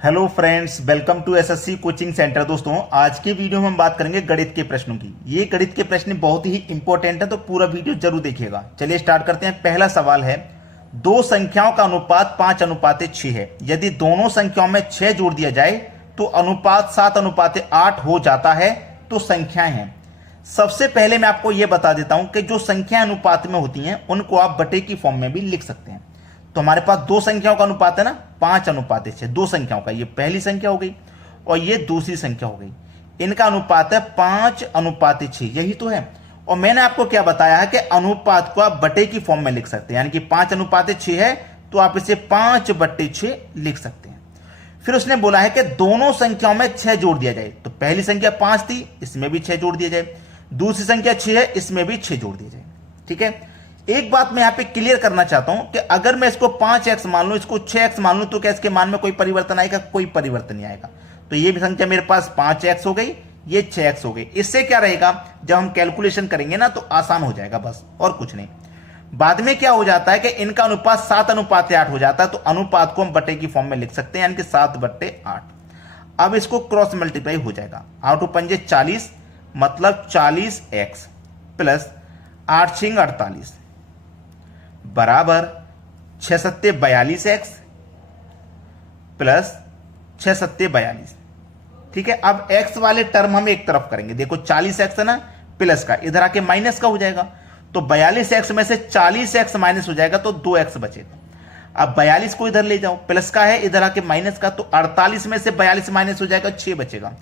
Hello friends, welcome to SSC coaching centre. दोस्तों, आज की वीडियो में हम बात करेंगे गणित के प्रश्नों की। ये गणित के प्रश्न बहुत ही इंपॉर्टेंट है, तो पूरा वीडियो जरूर देखिएगा। चलिए स्टार्ट करते हैं। पहला सवाल है, दो संख्याओं का अनुपात 5:6 है। यदि दोनों संख्याओं में 6 जोड़ दिया जाए तो अनुपात 7:8 हो जाता है, तो संख्याएं हैं। सबसे पहले मैं आपको यह बता देता हूं कि जो संख्याएं अनुपात में होती हैं उनको आप बटे की फॉर्म में भी लिख सकते हैं। तो हमारे पास दो संख्याओं का अनुपात है ना, 5:6। दो संख्याओं का, ये पहली संख्या हो गई और ये दूसरी संख्या हो गई। इनका अनुपात है 5:6, यही तो है। और मैंने आपको क्या बताया है कि अनुपात को आप बटे की फॉर्म में लिख सकते हैं, यानी कि 5:6 है तो आप इसे 5/6 लिख सकते हैं। फिर उसने बोला है कि दोनों संख्याओं में 6 जोड़ दिया जाए। तो पहली संख्या 5 थी, इसमें भी 6 जोड़ दिया जाए। दूसरी संख्या 6 है, इसमें भी 6 जोड़ दिया जाए। ठीक है, एक बात मैं यहां पे क्लियर करना चाहता हूं कि अगर मैं इसको 5x मान लूं, इसको 6x मान लूं, तो क्या इसके मान में कोई परिवर्तन आएगा? कोई परिवर्तन नहीं आएगा। तो ये भी संख्या मेरे पास 5x हो गई, ये 6x हो गई। इससे क्या रहेगा, जब हम कैलकुलेशन करेंगे ना तो आसान हो जाएगा, बस और कुछ नहीं। बाद में क्या हो जाता है कि इनका अनुपात 7:8 हो जाता है, तो अनुपात को हम बटे की फॉर्म में लिख सकते हैं, यानी कि 7/8। अब इसको क्रॉस मल्टीप्लाई हो जाएगा। 8 पंजे 40, मतलब 40x प्लस 8 6 48 बराबर 6 7 42x प्लस 6 7 42। ठीक है, अब x वाले टर्म हम एक तरफ करेंगे। देखो 40x है ना, प्लस का इधर आके माइनस का हो जाएगा, तो 42x में से 40x माइनस हो जाएगा, तो 2x बचेगा। अब 42 को इधर ले जाओ, प्लस का है, इधर आके माइनस का, तो 48 में से 42 माइनस हो जाएगा, 6 बचेगा,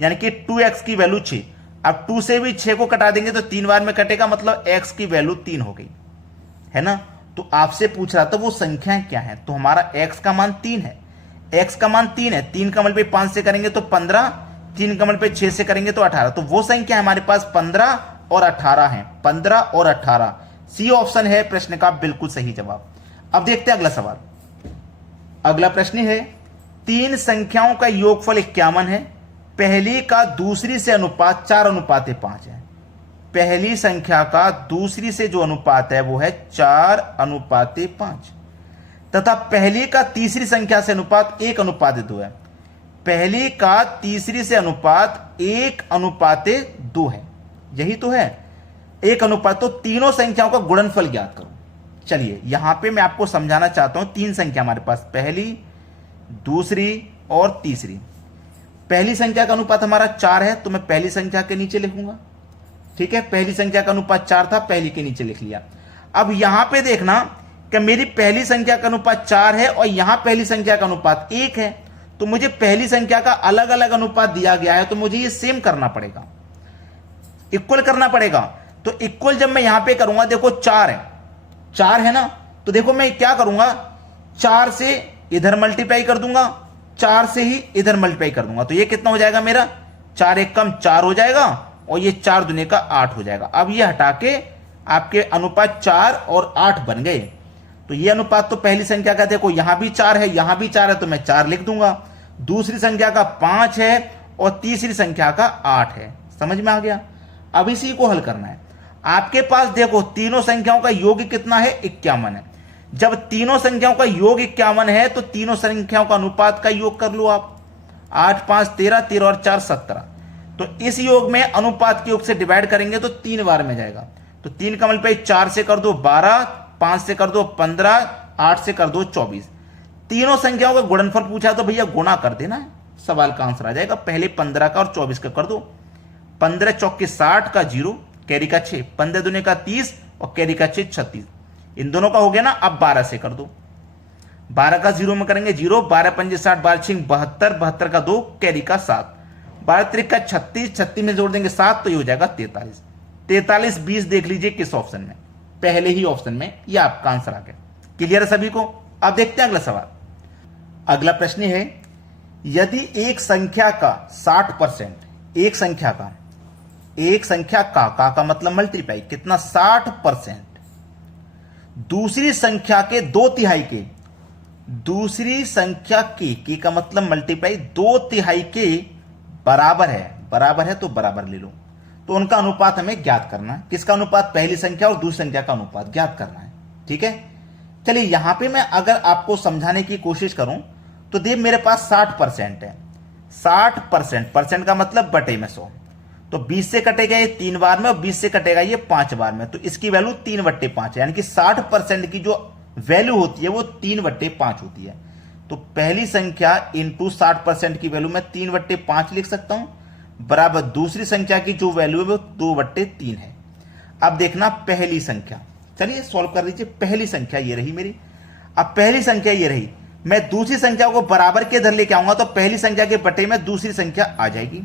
यानी कि 2x की वैल्यू 6। अब 2 से भी 6 को कटा देंगे तो 3 बार में कटेगा, मतलब x की वैल्यू 3 हो गई, है ना। तो आपसे पूछ रहा था वो संख्याएं क्या है, तो हमारा x का मान 3 है। x का मान 3 है, 3 का मल्टीप्लाई 5 से करेंगे तो 15, 3 का मल्टीप्लाई 6 से करेंगे तो 18। तो वो संख्या हमारे पास 15 और 18 है। 15 और 18, सी ऑप्शन है प्रश्न का बिल्कुल सही जवाब। अब देखते हैं अगला सवाल। अगला प्रश्न है, तीन संख्याओं का योगफल 51 है। पहली का दूसरी से अनुपात 4:5 है। पहली संख्या का दूसरी से जो अनुपात है वो है 4:5, तथा पहली का तीसरी संख्या से अनुपात 1:2 है। पहली का तीसरी से अनुपात 1:2 है, यही तो है, 1:। तो तीनों संख्याओं का गुणनफल ज्ञात करो। चलिए यहां पे मैं आपको समझाना चाहता हूं, तीन संख्या हमारे पास, पहली, दूसरी और तीसरी। पहली संख्या का अनुपात हमारा 4 है, तो मैं पहली संख्या के नीचे लिखूंगा। ठीक है, पहली संख्या का अनुपात 4 था, पहली के नीचे लिख लिया। अब यहां पे देखना कि मेरी पहली संख्या का अनुपात 4 है और यहां पहली संख्या का अनुपात 1 है, तो मुझे पहली संख्या का अलग अलग अनुपात दिया गया है, तो मुझे ये सेम करना पड़ेगा, इक्वल करना पड़ेगा। तो इक्वल जब मैं यहां पे करूंगा, देखो 4 है ना, तो देखो मैं क्या करूंगा, 4 से इधर मल्टीप्लाई कर दूंगा, 4 से ही इधर मल्टीप्लाई कर दूंगा, तो ये कितना हो जाएगा मेरा, 4 1 कम 4 हो जाएगा, और ये 4 दूने का 8 हो जाएगा। अब ये हटा के आपके अनुपात 4 और 8 बन गए। तो ये अनुपात तो पहली संख्या का, देखो यहां भी 4 है, यहां भी 4 है, तो मैं 4 लिख दूंगा। दूसरी संख्या का 5 है और तीसरी संख्या का 8 है। समझ में आ गया। अब इसी को हल करना है। आपके पास देखो तीनों संख्याओं का योग कितना है, 51 है। जब तीनों संख्याओं का योग 51 है तो तीनों संख्याओं का अनुपात का योग कर लो आप। 8 5 13, 13 और 4 17। तो इस योग में अनुपात के योग से डिवाइड करेंगे तो 3 बार में जाएगा। तो 3 का मल्टीप्लाई 4 से कर दो 12, 5 से कर दो 15, 8 से कर दो 24। तीनों संख्याओं का गुणनफल पूछा तो भैया गुणा कर देना है, सवाल का आंसर आ जाएगा। पहले 15 का और 24 का कर दो। 15 चौके 60 का 0, कैरी का 6, 15 दूने का 30 और कैरी का 6 36। इन दोनों का हो गया ना। अब 12 से कर दो, 12 का 0 में करेंगे 0, 12 पंजे 60, 12 6 72, 72 का 2, कैरी का 7, 12 त्रिक का 36, 36 में जोड़ देंगे 7, तो ये हो जाएगा 43। 43 20 देख लीजिए किस ऑप्शन में, पहले ही ऑप्शन में, यह आपका आंसर आ गया। क्लियर है सभी को। अब देखते हैं अगला सवाल। अगला प्रश्न है, यदि एक संख्या का 60%, एक संख्या का मतलब मल्टीप्लाई कितना, 60%, दूसरी संख्या के 2/3 के, दूसरी संख्या के का मतलब मल्टीप्लाई 2/3 के बराबर है तो बराबर ले लो। तो उनका अनुपात हमें ज्ञात करना है। किसका अनुपात, पहली संख्या और दूसरी संख्या का अनुपात ज्ञात करना है। ठीक है, चलिए यहां पे मैं अगर आपको समझाने की कोशिश करूं तो देख मेरे पास 60% है। 60% परसेंट का मतलब बटे में 100, तो 20 से कटेगा ये 3 बार में और 20 से कटेगा ये 5 बार में, तो इसकी वैल्यू 3/5 है। यानी कि 60% की जो वैल्यू होती है वो 3/5 होती है। तो पहली संख्या इंटू 60% की वैल्यू मैं 3/5 लिख सकता हूं, बराबर दूसरी संख्या की जो वैल्यू है वो 2/3 है। अब देखना पहली संख्या, चलिए सॉल्व कर लीजिए। पहली संख्या ये रही मेरी। अब पहली संख्या ये रही, मैं दूसरी संख्या को बराबर के इधर लेके आऊंगा तो पहली संख्या के बटे में दूसरी संख्या आ जाएगी।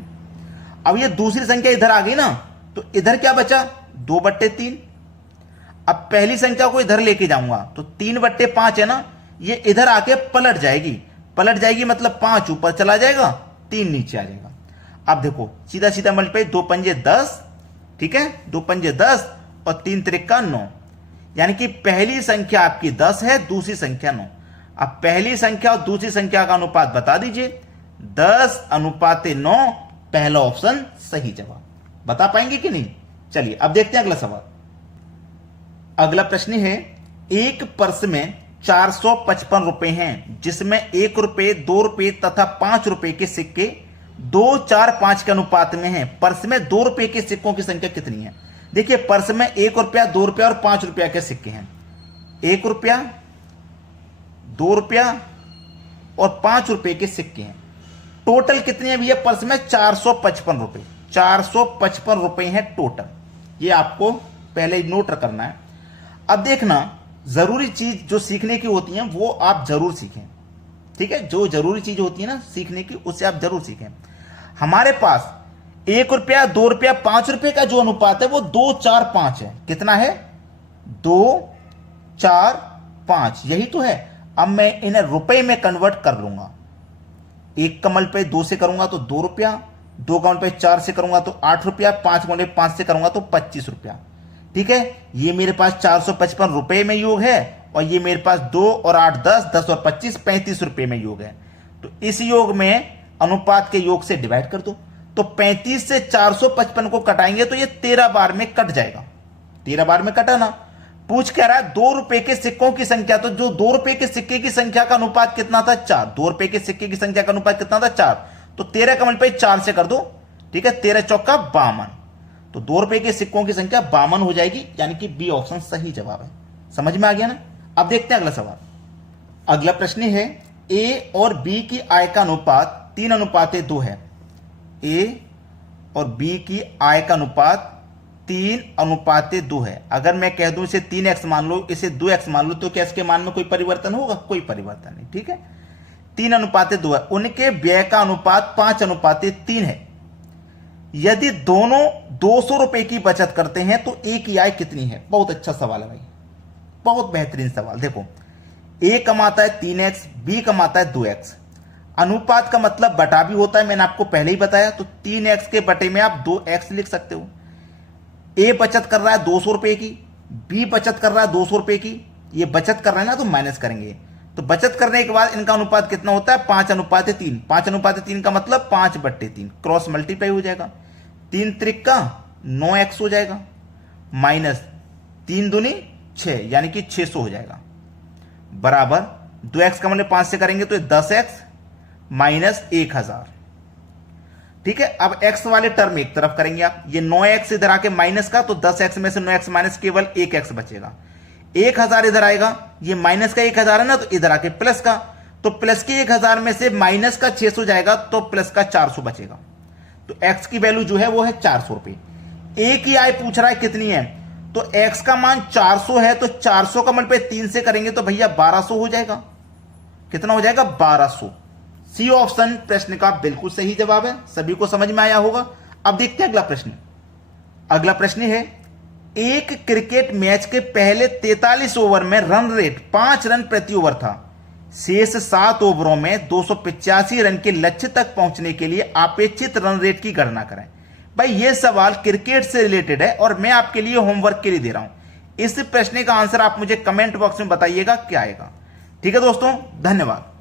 अब ये दूसरी संख्या इधर आ गई ना, तो इधर क्या बचा 2/3। अब पहली संख्या को इधर लेके जाऊंगा तो 3/5 है ना, ये इधर आके पलट जाएगी। पलट जाएगी मतलब 5 ऊपर चला जाएगा, 3 नीचे आ जाएगा। अब देखो सीधा सीधा मल्टीप्लाई, 2 पंजे 10, ठीक है, 2 पंजे 10 और 3 त्रिका 9, यानी कि पहली संख्या आपकी 10 है, दूसरी संख्या 9। अब पहली संख्या और दूसरी संख्या का अनुपात बता दीजिए, 10:9, पहला ऑप्शन सही जवाब। बता पाएंगे कि नहीं? चलिए अब देखते हैं अगला सवाल। अगला प्रश्न है, एक पर्स में 455 रुपए हैं, जिसमें 1 रुपए, 2 रुपए तथा 5 रुपए के सिक्के 2, 4, 5 के अनुपात में हैं। पर्स में 2 रुपए के सिक्कों की संख्या कितनी है? देखिए पर्स में 1 रुपया, 2 रुपया और 5 रुपया के सिक्के हैं। 1 रुपया, 2 रुपया और 5 रुपए के सिक्के हैं। टोटल कितने हैं भैया पर्स में? 455 रुपए। 455 रुपए हैं टोटल। ये आपको पहले नोट करना है। अब देखना, जरूरी चीज जो सीखने की होती है वो आप जरूर सीखें, ठीक है। जो जरूरी चीज होती है ना सीखने की, उससे आप जरूर सीखें। हमारे पास 1 रुपया, 2 रुपया, 5 रुपए का जो अनुपात है वो 2, 4, 5 है। कितना है? 2, 4, 5, यही तो है। अब मैं इन्हें रुपए में कन्वर्ट कर लूंगा। 1 का मल्टीप्लाई 2 से करूंगा तो 2 रुपया, 2 का मल्टीप्लाई 4 से करूंगा तो 8 रुपया, 5 का मल्टीप्लाई 5 से करूंगा तो 25 रुपया, ठीक है। ये मेरे पास 455 रुपए में योग है और ये मेरे पास 2 और 8 10, 10 और 25 35 रुपए में योग है। तो इस योग में अनुपात के योग से डिवाइड कर दो, तो 35 से 455 को कटाएंगे तो ये 13 बार में कट जाएगा। 13 बार में कटा ना। पूछ क्या रहा है? 2 रुपए के सिक्कों की संख्या। तो जो 2 रुपए के सिक्के की संख्या का अनुपात कितना था? 4। 2 रुपए के सिक्के की संख्या का अनुपात कितना था? 4। तो 13 का मल्टीप्लाई 4 से कर दो, ठीक है। 13 चौका 52, तो 2 रुपए के सिक्कों की संख्या 52 हो जाएगी, यानी कि बी ऑप्शन सही जवाब है। समझ में आ गया ना? अब देखते हैं अगला सवाल। अगला प्रश्न है, ए और बी की आय का अनुपात 3:2 है। ए और बी की आय का अनुपात 3:2 है। अगर मैं कह दूं इसे 3x मान लो, इसे 2x मान लो, तो क्या इसके मान में कोई परिवर्तन होगा? कोई परिवर्तन नहीं, ठीक है। 3:2 है। उनके व्यय का अनुपात 5:3 है। यदि दोनों 200 रुपए की बचत करते हैं तो ए की आय कितनी है? बहुत अच्छा सवाल है भाई, बहुत बेहतरीन सवाल। देखो ए कमाता है 3x, बी कमाता है 2x। अनुपात का मतलब बटा भी होता है, मैंने आपको पहले ही बताया। तो 3x के बटे में आप 2x लिख सकते हो। ए बचत कर रहा है 200 रुपए की, बी बचत कर रहा है 200 रुपए की। ये बचत कर रहे हैं ना, तो माइनस करेंगे। तो बचत करने के बाद इनका अनुपात कितना होता है? 5:3। 5:3 का मतलब 5/3, क्रॉस मल्टीप्लाई हो जाएगा। 3 त्रिका 9x हो जाएगा, माइनस 3 दूनी 6, यानी कि 600 हो जाएगा, बराबर 2x का मतलब 5 से करेंगे तो 10x माइनस 1000, ठीक है। अब x वाले टर्म एक तरफ करेंगे आप, ये 9x इधर आके माइनस का, तो 10x में से 9x माइनस केवल 1x बचेगा। 1000 इधर आएगा, ये माइनस का 1000 है ना, तो इधर आके प्लस का, तो प्लस के 1000 में से माइनस का 600 जाएगा, तो प्लस का 400 बचेगा। तो x की वैल्यू जो है वो है 400 रुपए। ए की आय पूछ रहा है कितनी है, तो x का मान 400 है, तो 400 का मल्टीप्लाई 3 से करेंगे तो भैया 1200 हो जाएगा। कितना हो जाएगा? 1200। सी ऑप्शन प्रश्न का बिल्कुल सही जवाब है। सभी को समझ में आया होगा। अब देखते हैं अगला प्रश्न। अगला प्रश्न है, एक क्रिकेट मैच के पहले 43 ओवर में रन रेट 5 रन प्रति ओवर था। शेष 7 ओवरों में 285 रन के लक्ष्य तक पहुंचने के लिए अपेक्षित रन रेट की गणना करें। भाई ये सवाल क्रिकेट से रिलेटेड है और मैं आपके लिए होमवर्क के लिए दे रहा हूं। इस प्रश्न का आंसर आप मुझे कमेंट बॉक्स में बताइएगा क्या आएगा। ठीक है दोस्तों, धन्यवाद।